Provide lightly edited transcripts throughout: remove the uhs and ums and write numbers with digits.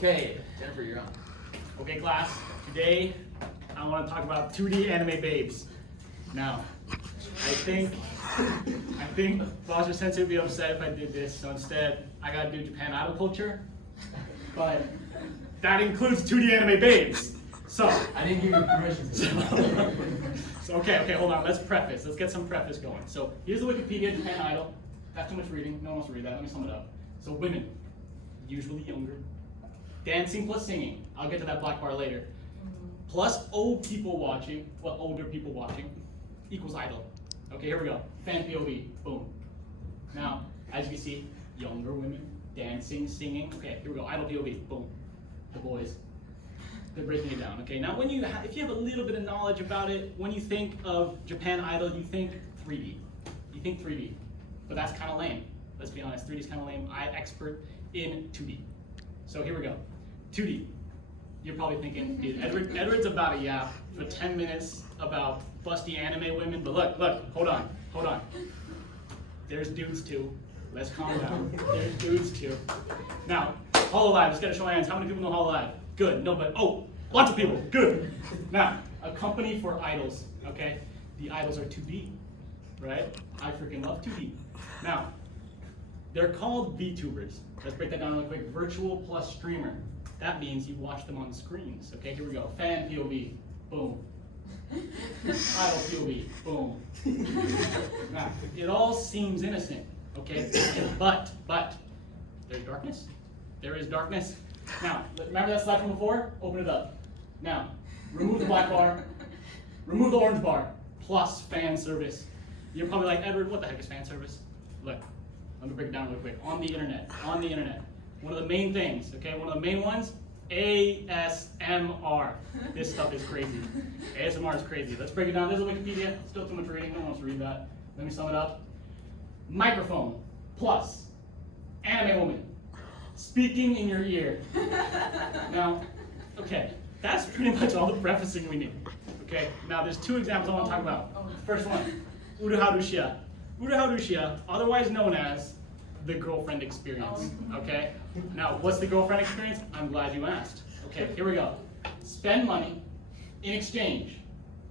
Okay, Jennifer, you're on. Okay, class, today I want to talk about 2D anime babes. Now, I think Foster Sensei would be upset if I did this, so instead I gotta do Japan idol culture, but that includes 2D anime babes. So I didn't give you permission to. Okay, hold on, let's get some preface going. So here's the Wikipedia Japan idol. That's too much reading, no one wants to read that, let me sum it up. So women, usually younger, dancing plus singing, I'll get to that black bar later, plus older people watching, equals idol. Okay, here we go, fan POV, boom. Now, as you can see, younger women, dancing, singing, okay, here we go, idol POV, boom, the boys. They're breaking it down, okay? Now, if you have a little bit of knowledge about it, when you think of Japan Idol, you think 3D. You think 3D, but that's kind of lame. Let's be honest, 3D is kind of lame. I'm expert in 2D. So here we go, 2D. You're probably thinking, dude, Edward's about to yap for 10 minutes about busty anime women, but look, hold on. There's dudes too. Let's calm down. There's dudes too. Now, Hololive, just gotta show my hands. How many people know Hololive? Good, no, but, oh, lots of people, good. Now, a company for idols, okay? The idols are 2D, right? I freaking love 2D. Now, they're called VTubers. Let's break that down real quick. Virtual plus streamer. That means you watch them on screens, okay? Here we go, fan POV, boom. Idol POV, boom. Now, it all seems innocent, okay? But, there's darkness. There is darkness. Now, remember that slide from before? Open it up. Now, remove the black bar, remove the orange bar, plus fan service. You're probably like, Edward, what the heck is fan service? Look, let me break it down real quick. On the internet. One of the main things, okay, one of the main ones, ASMR. This stuff is crazy. ASMR is crazy. Let's break it down. This is Wikipedia. Still too much reading. No one wants to read that. Let me sum it up. Microphone plus anime woman speaking in your ear. Now, okay, that's pretty much all the prefacing we need. Okay, now there's two examples I want to talk about. First one, uruharusha. Uruharusha, otherwise known as the girlfriend experience. Okay, now what's the girlfriend experience? I'm glad you asked. Okay, here we go. Spend money in exchange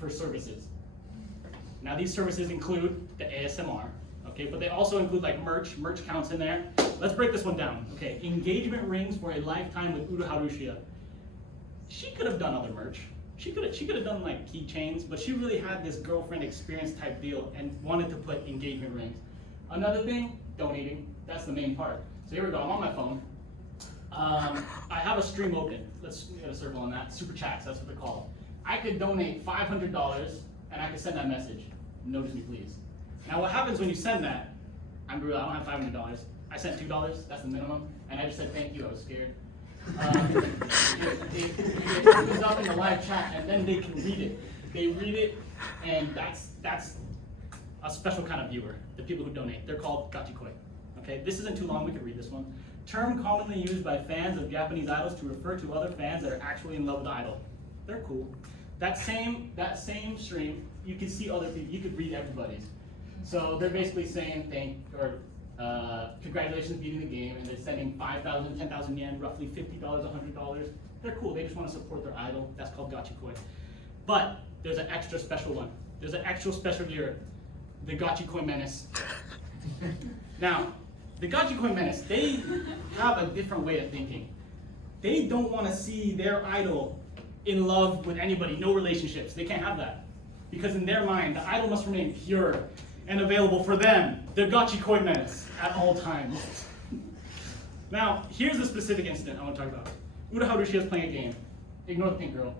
for services. Now these services include the ASMR, okay, but they also include like merch counts in there. Let's break this one down. Okay, engagement rings for a lifetime with uruharusha. She could have done other merch. She could have done like keychains, but she really had this girlfriend experience type deal and wanted to put engagement rings. Another thing, donating. That's the main part. So here we go. I'm on my phone. I have a stream open. Let's get a circle on that. Super chats. That's what they're called. I could donate $500 and I could send that message. Notice me, please. Now, what happens when you send that? I'm real. I don't have $500. I sent $2. That's the minimum, and I just said thank you. I was scared. It comes up in the live chat, and then they can read it. They read it, and that's a special kind of viewer. The people who donate. They're called gachikoi. Okay, this isn't too long. We can read this one. Term commonly used by fans of Japanese idols to refer to other fans that are actually in love with the idol. They're cool. That same stream, you can see other people. You could read everybody's. So they're basically saying congratulations beating the game, and they're sending 5,000, 10,000 yen, roughly $50, $100. They're cool. They just want to support their idol. That's called gachikoi. But there's an extra special one. There's an extra special viewer, the gachikoi menace. Now, the gachikoi menace, they have a different way of thinking. They don't want to see their idol in love with anybody, no relationships. They can't have that. Because in their mind, the idol must remain pure and available for them, the gachikoi menace, at all times. Now, here's a specific incident I want to talk about. Uruharusha is playing a game. Ignore the pink girl.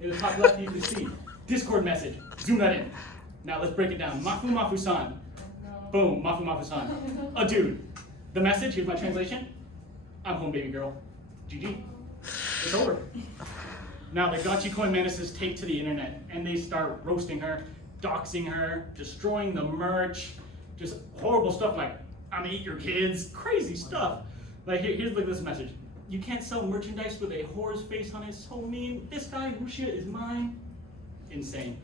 In the top left, you can see Discord message. Zoom that in. Now, let's break it down. Mafu Mafu-san. Boom, Mafu Mafu-san. A dude. The message, here's my translation. I'm home, baby girl. GG. It's over. Now, the gachikoi menaces take to the internet, and they start roasting her, doxing her, destroying the merch, just horrible stuff like, I'm gonna eat your kids, crazy stuff. Like, here's like this message. You can't sell merchandise with a whore's face on it, so mean. This guy, Rushia, is mine. Insane.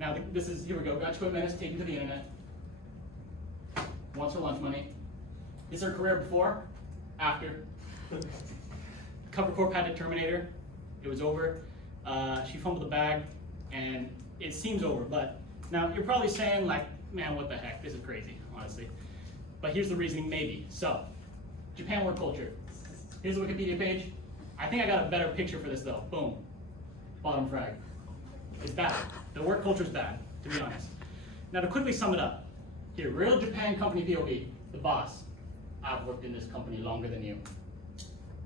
Now, here we go, gachikoi menace taken to the internet. Wants her lunch money. Is her career before? After? Cover corp had a terminator. It was over. She fumbled the bag, and it seems over. But now you're probably saying like, man, what the heck? This is crazy, honestly. But here's the reasoning, maybe. So, Japan work culture. Here's the Wikipedia page. I think I got a better picture for this though. Boom. Bottom frag. It's bad. The work culture is bad, to be honest. Now to quickly sum it up. Here, real Japan company POV. The boss. I've worked in this company longer than you.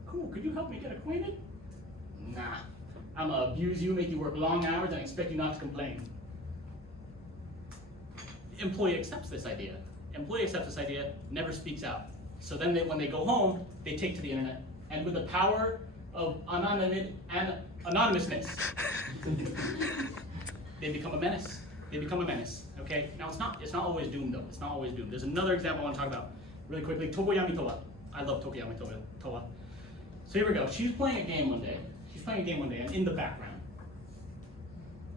Cool, could you help me get acquainted? Nah. I'm gonna abuse you, make you work long hours, and expect you not to complain. Employee accepts this idea. Employee accepts this idea, never speaks out. So then when they go home, they take to the internet. And with the power of anonymousness, they become a menace. They become a menace, okay? Now it's not always doomed though. It's not always doomed. There's another example I want to talk about really quickly. Tokoyami Towa. I love Tokoyami Towa. So here we go. She's playing a game one day. And in the background,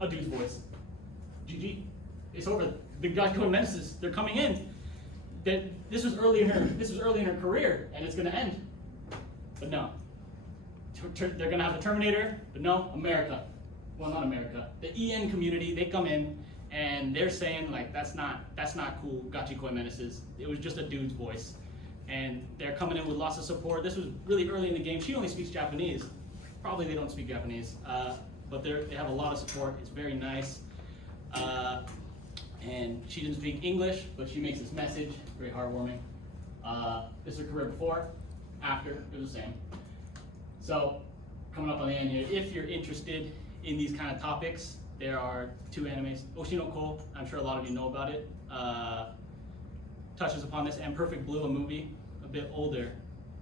a dude's voice. GG. It's over. The guys going menaces. They're coming in. This was early in her career, and it's gonna end. But no. They're gonna have the Terminator, but no, America. Well, not America. The EN community, they come in and they're saying like that's not cool, Gachikoi menaces. It was just a dude's voice. And they're coming in with lots of support. This was really early in the game. She only speaks Japanese. Probably they don't speak Japanese, but they have a lot of support. It's very nice. And she didn't speak English, but she makes this message, very heartwarming. This is her career before, after, it was the same. So, coming up on the end here, if you're interested in these kind of topics, there are 2 animes. Oshinoko, I'm sure a lot of you know about it, touches upon this, and Perfect Blue, a movie, a bit older.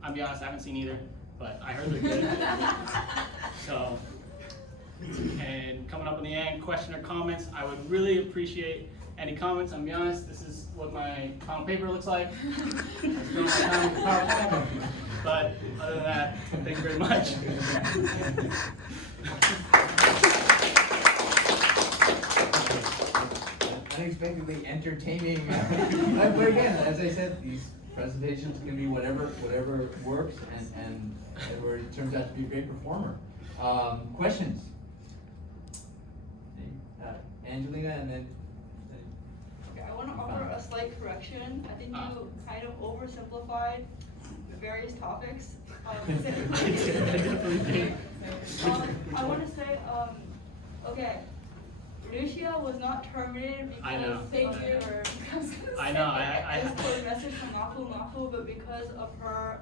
I'll be honest, I haven't seen either, but I heard they're good. So, and coming up on the end, question or comments, I would really appreciate any comments. I'll be honest, this is what my final paper looks like. But other than that, thank you very much. Unexpectedly entertaining. But again, as I said, these presentations can be whatever works, and where it turns out to be a great performer. Questions? Angelina, and then. I want to offer a slight correction. I think you kind of oversimplified the various topics. I want to say, okay, Lucia was not terminated because Thank you. I know. I was a message from Nafu, but because of her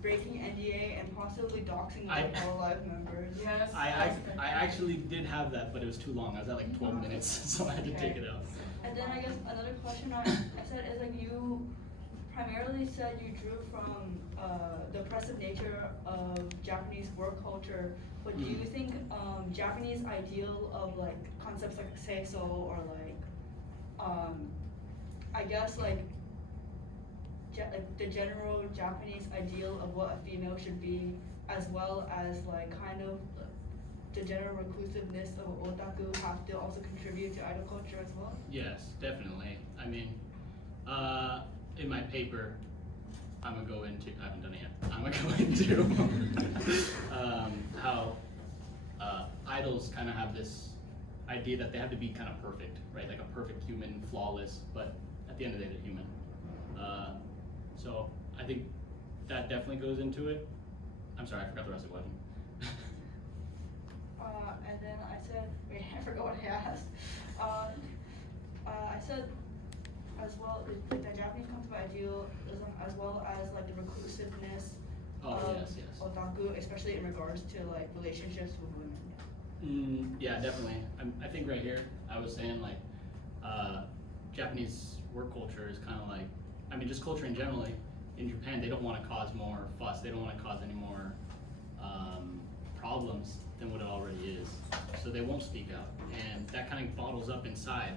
breaking NDA and possibly doxing one of our live members. Yes. I actually did have that, but it was too long. I was at like 12 minutes, so I had to take it out. And then I guess another question I said is like you primarily said you drew from the oppressive nature of Japanese work culture, but do you think Japanese ideal of like concepts like seiso or like I guess like the general Japanese ideal of what a female should be, as well as like kind of the general reclusiveness of otaku have to also contribute to idol culture as well? Yes, definitely. I mean, in my paper, I'm gonna go into, I haven't done it yet, I'm gonna go into how idols kind of have this idea that they have to be kind of perfect, right? Like a perfect human, flawless, but at the end of the day, they're human. So I think that definitely goes into it. I'm sorry, I forgot the rest of the question. And then I said, wait, I forgot what I asked. I said, as well, the Japanese concept of idealism, as well as like the reclusiveness of otaku, especially in regards to like relationships with women. Yeah, definitely. I think right here, I was saying like, Japanese work culture is kind of like, I mean, just culture in general. In Japan, they don't want to cause more fuss. They don't want to cause any more problems than what it already is. So they won't speak out, and that kind of bottles up inside.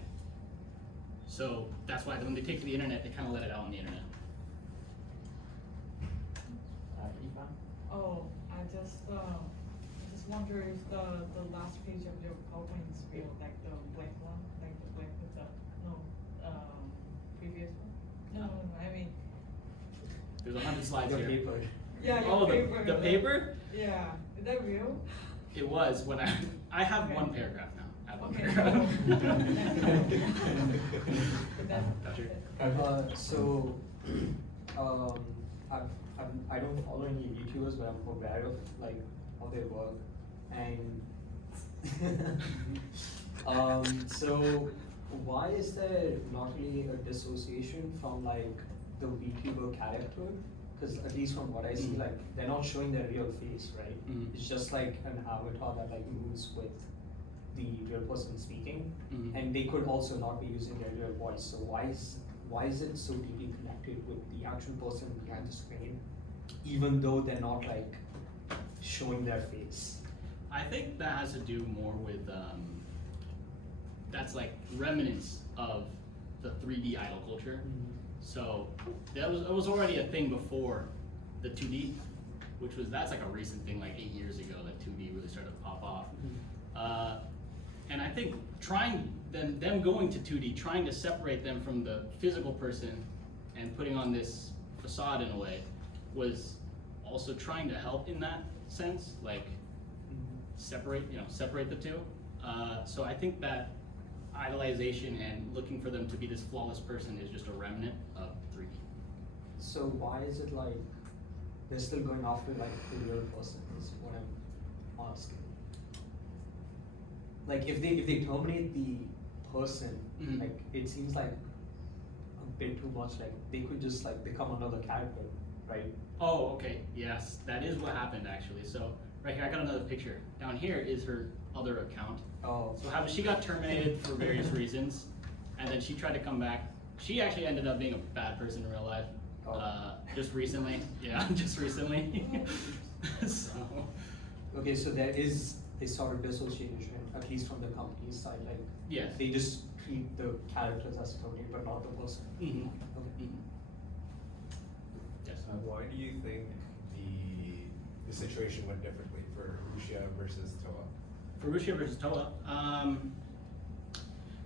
So that's why when they take to the internet, they kind of let it out on the internet. Oh, I just wonder if the last page of your PowerPoint is real, like the blank one, like the blank with the previous one. No, I mean. There's 100 slides here. Yeah, your Oh, paper. the paper? Yeah, is that real? It was when I have Okay. one paragraph now. I have one Okay. paragraph. So, I don't follow any YouTubers, but I'm aware of like how they work, and so why is there not really a dissociation from like the VTuber character? Because at least from what I see, like they're not showing their real face, right? It's just like an avatar that like moves with the real person speaking, and they could also not be using their real voice. So why is it so deeply connected with the actual person behind the screen, even though they're not like showing their face? I think that has to do more with that's like remnants of the 3D idol culture. So it was already a thing before the 2D, that's like a recent thing, like 8 years ago that 2D really started to pop off. And I think them going to 2D, trying to separate them from the physical person and putting on this facade in a way, was also trying to help in that sense, like separate the two. So I think that idolization and looking for them to be this flawless person is just a remnant of 3D. So why is it like they're still going after like the real person is what I'm asking. Like if they terminate the person, like it seems like a bit too much. Like they could just like become another character, right? Oh, okay, yes, that is what happened actually. So right here, I got another picture. Down here is her other account. Oh. So she got terminated for various reasons, and then she tried to come back. She actually ended up being a bad person in real life. Just recently. Yeah, just recently. So. Okay, so there is a sort of dissociation, at least from the company's side. Like Yes. they just treat the characters as Tony, but not the person. Mm-hmm. Okay. Yes. Why do you think the situation went differently for Rushia versus Toa? For Rushia versus Toa,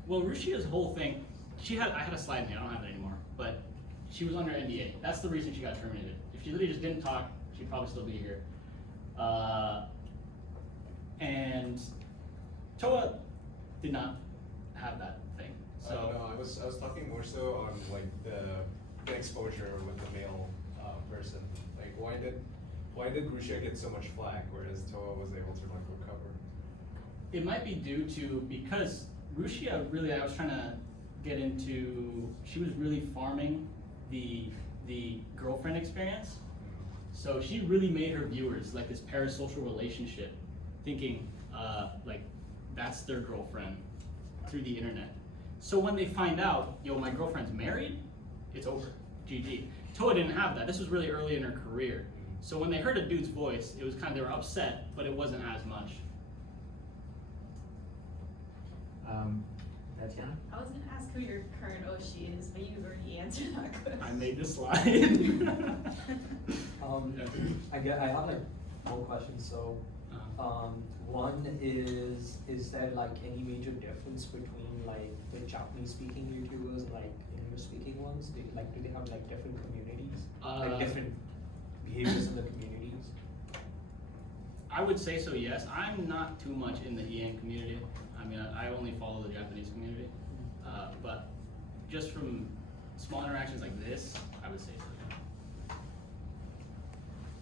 well, Rushia's whole thing, I had a slide in there, I don't have it anymore, but she was under NDA. That's the reason she got terminated. If she literally just didn't talk, she'd probably still be here. And Toa did not have that thing. So No, I was talking more so on like the exposure with the male person. Like why did Rushia get so much flack, whereas Toa was able to like recover? it might be due to, because Rushia really, I was trying to get into, she was really farming the girlfriend experience. So she really made her viewers like this parasocial relationship, thinking like that's their girlfriend through the internet. So when they find out, yo, my girlfriend's married, it's over, GG. Toa didn't have that. This was really early in her career. So when they heard a dude's voice, it was kind of, they were upset, but it wasn't as much. Tatiana? I was gonna ask who your current Oshi is, but you've already answered that question. I made this slide. I have like more questions. So, one is there like any major difference between like the Japanese speaking YouTubers and like English speaking ones? Do they have like different communities? Like different behaviors in the communities? I would say so, yes. I'm not too much in the EN community. I mean, I only follow the Japanese community. But just from small interactions like this, I would say so.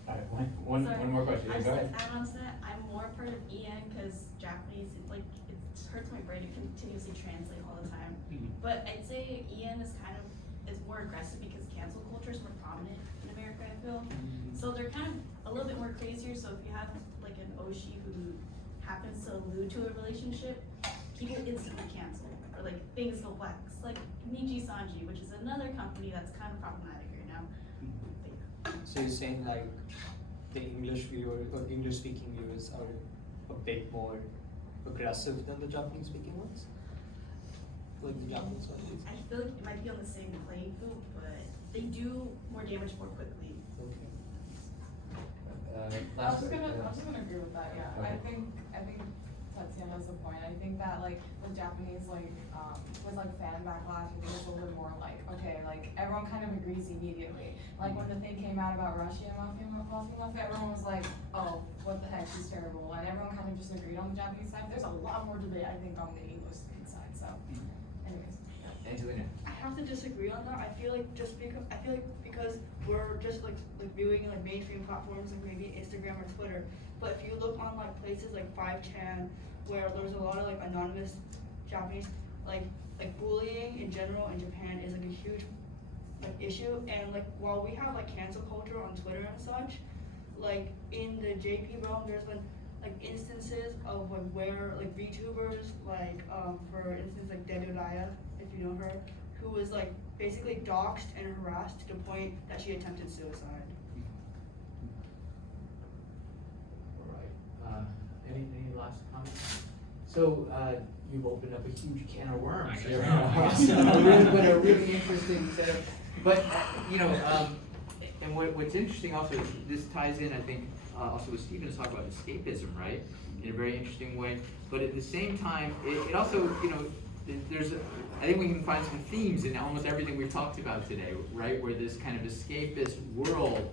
Alright, one more question. I Go just ahead. add on to that. I'm more part of EN because Japanese, it hurts my brain to continuously translate all the time. But I'd say EN is more aggressive because cancel culture is more prominent in America, I feel. So they're kind of a little bit more crazier. So if you have like an Oshi who happens to allude to a relationship, people instantly cancel, or like things go black. It's like Niji Sanji, which is another company that's kind of problematic right now. But yeah. So you're saying like the English viewers or English speaking viewers are a bit more aggressive than the Japanese speaking ones? Like the Japanese ones? I feel like it might be on the same playing field, but they do more damage more quickly. Okay. I was gonna agree with that. Yeah, Okay. I think Tatiana's point. I think that like the Japanese like with like fan backlash, I think it's a little bit more like, okay, like everyone kind of agrees immediately. Like when the thing came out about Russian Mafia, everyone was like, oh, what the heck, she's terrible. And everyone kind of just agreed on the Japanese side. There's a lot more debate, I think, on the English speaking side. So anyways. Angelina. I have to disagree on that. I feel like because we're just like viewing like mainstream platforms like maybe Instagram or Twitter. But if you look on like places like 5chan where there's a lot of like anonymous Japanese like bullying in general in Japan is like a huge like issue. And like while we have like cancel culture on Twitter and such, like in the JP realm there's been like instances of like where like VTubers like for instance like Deduraya, if you know her, who was like basically doxxed and harassed to the point that she attempted suicide. All right. Any last comments? So you've opened up a huge can of worms here. But a really interesting set of, but you know, and what's interesting also is this ties in, I think, also with Stephen's talk about escapism, right? In a very interesting way. But at the same time, it also, you know, I think we can find some themes in almost everything we've talked about today, right? Where this kind of escapist world